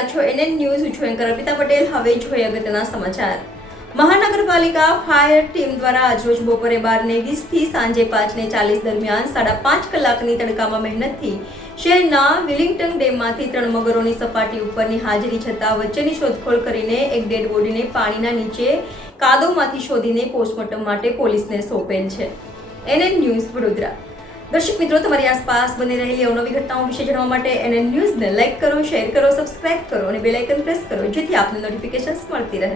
રહ્યા છો NN news. હું છું એન્કર અર્પિતા પટેલ. હવે જોઈએ અગત્યના સમાચાર. મહાનગરપાલિકા ફાયર ટીમ દ્વારા આજરોજ બપોરે 12:20 થી સાંજે 5:40 દરમિયાન 5.5 કલાકની તડકામાં મહેનતથી શહેરના વિલિંગ્ટન ડેમમાંથી 3 મગરોની સપાટી ઉપરની હાજરી છતાં વચ્ચેની શોધખોળ કરીને એક ડેડ બોડીને પાણીના નીચે કાદવમાંથી શોધીને પોસ્ટમોર્ટમ માટે પોલીસને સોંપેલ છે. NN news Vadodara. દર્શક મિત્રો, તમારી આસપાસ બની રહેલી અવનવી ઘટનાઓ વિશે જાણવા માટે એનએન ન્યૂઝને લાઇક કરો, શેર કરો, સબસ્ક્રાઇબ કરો અને બેલ આઇકન પ્રેસ કરો, જેથી આપને નોટિફિકેશન્સ મળતી રહે.